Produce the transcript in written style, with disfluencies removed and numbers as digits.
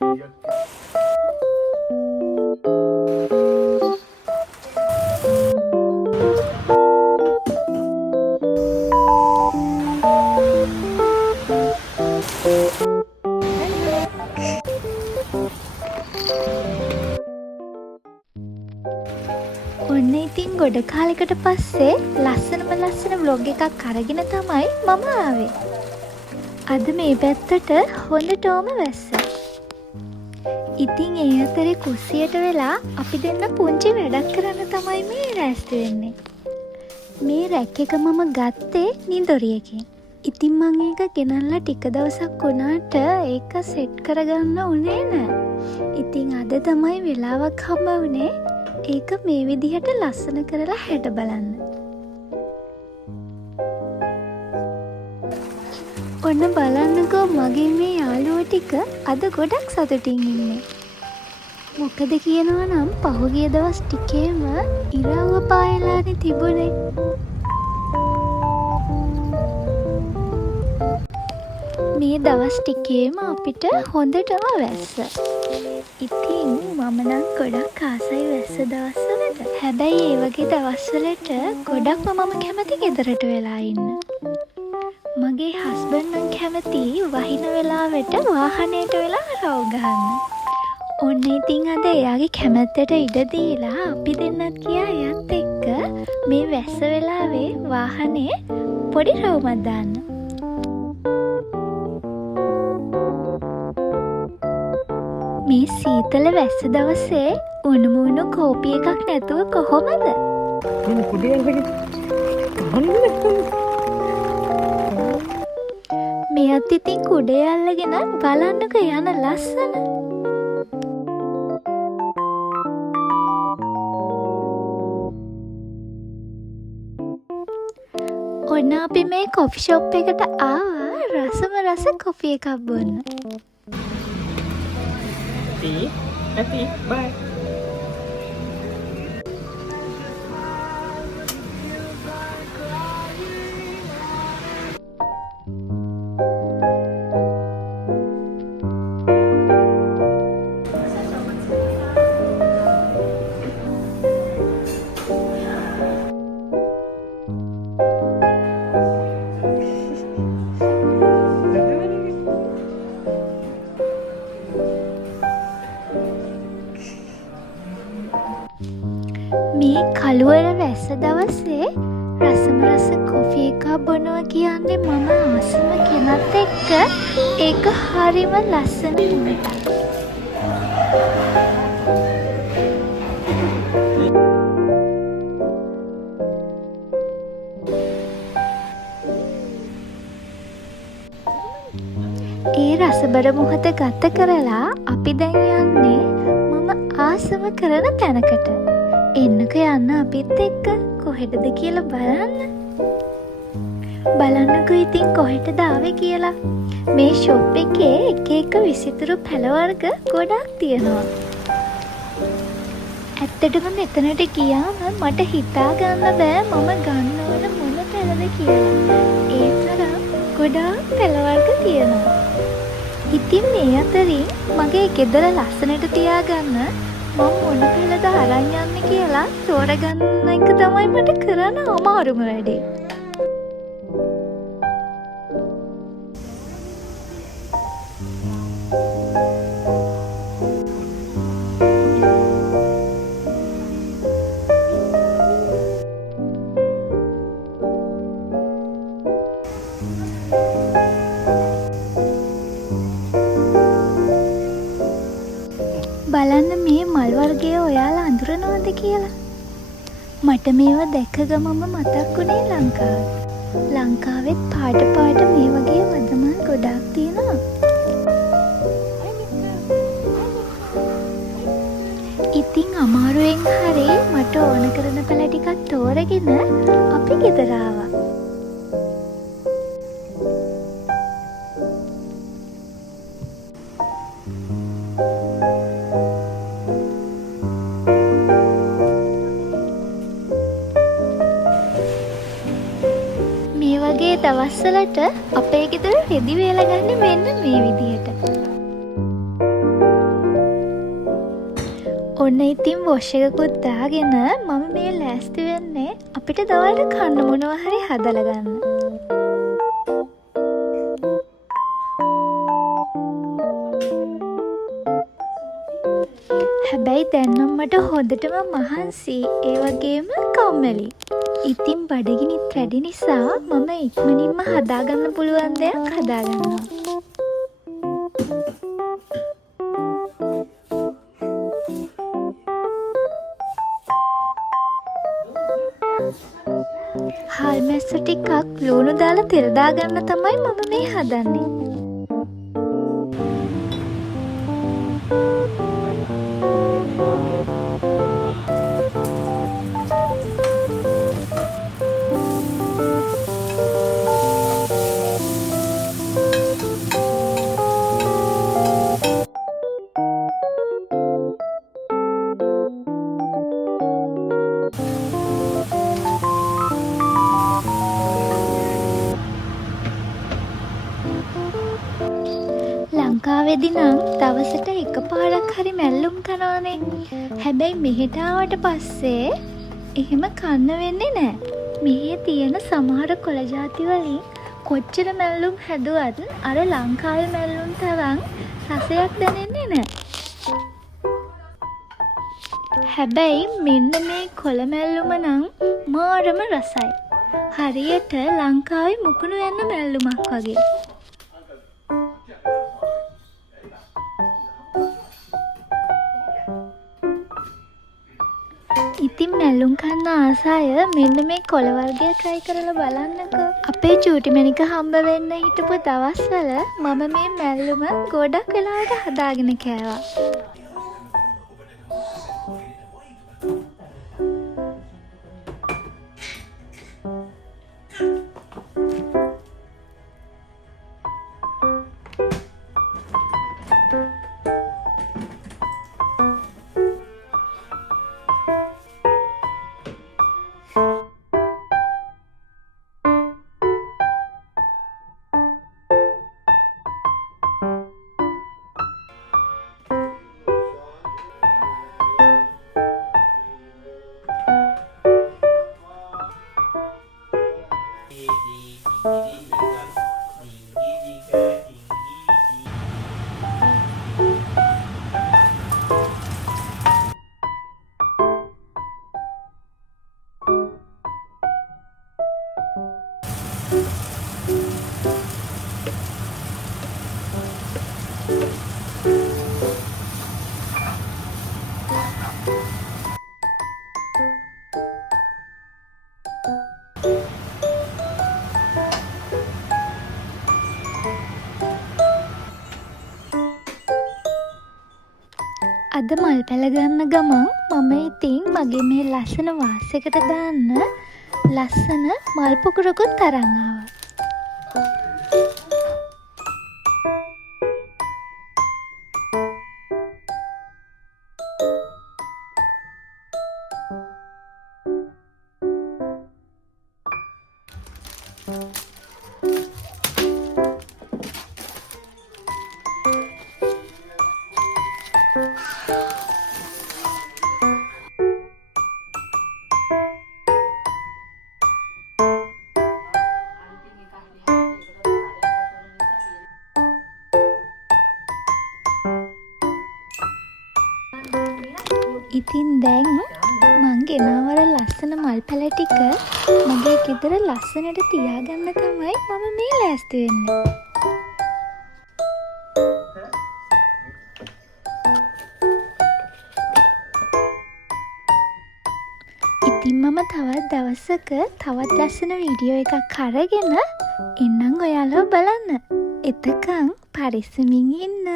ඔන්න ඉතින් ගොඩ කාලෙකට පස්සේ ලස්සන ව්ලොග් එකක් අරගෙන තමයි මම ආවේ. අද මේ පැත්තට හොඳටම වැස්ස. ඉතින් ඒ අතරේ කුස්සියට වෙලා අපි දෙන්න පුංචි වැඩක් කරන්න තමයි මේ රැස්ති වෙන්නේ. මේ රැක් එක මම ගත්තේ නිදොරියකින්. ඉතින් මං ඒක ගෙනල්ලා ටික දවසක් වුණාට ඒක සෙට් කරගන්න උනේ නෑ. ඉතින් අද තමයි වෙලාවක් හම්බ වුණේ ඒක මේ විදිහට ලස්සන කරලා හැඩ බලන්න. ඔන්න බලන්නකෝ මගේ මේ යාළුවෝ ටික අද ගොඩක් සතුටින් ඉන්නේ. මොකද කියනවා නම් පහුගිය දවස් ටිකේම ඉරව්ව පායලානේ තිබුණේ. මේ දවස් ටිකේම අපිට හොඳටම වැස්ස. ඉතින් මම නම් ගොඩක් ආසයි වැස්ස දවස්වලට. හැබැයි ඒ වගේ දවස්වලට ගොඩක්ම මම කැමති ගෙදරට වෙලා ඉන්න. මගේ හස්බන්ඩ් නම් කැමති වහින වෙලාවට වාහනයට වෙලා රව් ගහන්න. ඔන්න ඉතින් අද එයාගේ කැමැත්තට ඉඩ දීලා අපි දෙන්නත් ගියා එයත් එක්ක මේ වැස්ස වෙලාවේ වාහනේ පොඩි රවුමක් දාන්න. මේ සීතල වැස්ස දවසේ උණුමුණු කෝපි එකක් නැතුව කොහොමද? මෙයත් ඉතින් කුඩේ අල්ලගෙන බලන්නකෝ යන ලස්සන. ඔන්න අපි මේ කොෆි ෂොප් එකට ආවා රස කොෆි එකක් බොන්න. Happy, bye. මේ කළුවර වැස්ස දවසේ රස කොෆි එකක් බොනවා කියන්නේ මම ආසම කෙනත් එක්ක ඒක හරිම ලස්සන මොහොතක්. ඒ රසබර මොහොත ගත කරලා අපි දැන් යන්නේ මම ආසම කරන තැනකට. එන්නක යන්න අපිත් එක්ක කොහෙටද කියලා බලන්න. බලන්නකෝ ඉතින් කොහෙටද ආවේ කියලා. මේ ෂොප් එකේ එක විසිතුරු පැල වර්ග ගොඩක් තියෙනවා. ඇත්තටම මෙතනට ගියාම මට හිතා ගන්න බෑ මම ගන්න ඕන මොන පැලද කියලා. ඒ තරම් ගොඩාක් පැල වර්ග තියෙනවා. ඉතින් මේ අතරින් මගේ ගෙදර ලස්සනට තියාගන්න මම මොන පැලද අරන් යන්නේ කියලා තෝරගන්න එක තමයි මට කරන්න අමාරුම වැඩේ. බලන්න මේ මල් වර්ගය ඔයාලා අඳුරනවද කියලා. මට මේවා දැක්ක ගමම මතක් වුණේ ලංකාව. ලංකාවෙත් පාට මේ වගේ වදමල් ගොඩක් තියෙනවා. ඉතින් අමාරුවෙන් හරි මට ඕන කරන පැල ටිකක් තෝරගෙන අපි ගෙදර ආවා. වගේ දවස්වලට අපේ ගෙදර රෙදි වේලා ගන්න මෙන්න මේ විදිහට. ඔන්න ඉතින් වොෂ් එකකුත් දාගෙන මම මේ ලෑස්ති වෙන්නේ අපිට දවල්ට කන්න මොනවා හරි හදලා ගන්න. හැබැයි දැන් නම් මට හොඳටම මහන්සි ඒ වගේම කම්මැලි. ඉතින් බඩගිනිත් වැඩි නිසා මම ඉක්මනින්ම හදාගන්න පුළුවන් දෙයක් හදාගන්නවා. හාල් මැස්ස ටිකක් ලුණු දාලා තෙල් දාගන්න තමයි මම මේ හදන්නේ. ලංකාවේදී නම් දවසට එකපාරක් හරි මැල්ලුම් කනවනේ. හැබැයි මෙහෙට ආවට පස්සේ එහෙම කන්න වෙන්නේ නැහැ. මෙහි තියෙන සමහර කොළ ಜಾති වලින් කොච්චර මැල්ලුම් හැදුවත් අර ලංකාවේ මැල්ලුම් තරම් රසයක් දැනෙන්නේ නැහැ. හැබැයි මෙන්න මේ කොළ මැල්ලුම නම් මාරම රසයි. හරියට ලංකාවේ මුකුණු යන මැල්ලුමක් වගේ. ඉතින් මැල්ලුම් කන්න ආසාය මෙන්න මේ කොළ වර්ගය try කරලා බලන්නකෝ. අපේ චූටි මැනික හම්බ වෙන්න හිටපු දවස්වල මම මේ මැල්ලුම ගොඩක් වෙලාවට හදාගෙන කෑවා. අද මල් පැල ගන්න ගමන් මම ඉතින් මගේ මේ ලස්සන වාස් එකට දාන්න ලස්සන මල් පොකුරකුත් අරන් ආවා. ඉතින් දැන් මං ගෙනාවර ලස්සන මල් පැල ටික මගේ ගෙදර ලස්සනට තියාගන්න තමයි මම මේ ලෑස්ති වෙන්නේ. ඉතින් මම තවත් දවසක තවත් ලස්සන වීඩියෝ එකක් අරගෙන එන්නම් ඔයාලව බලන්න. එතකන් පරිස්සමින් ඉන්න.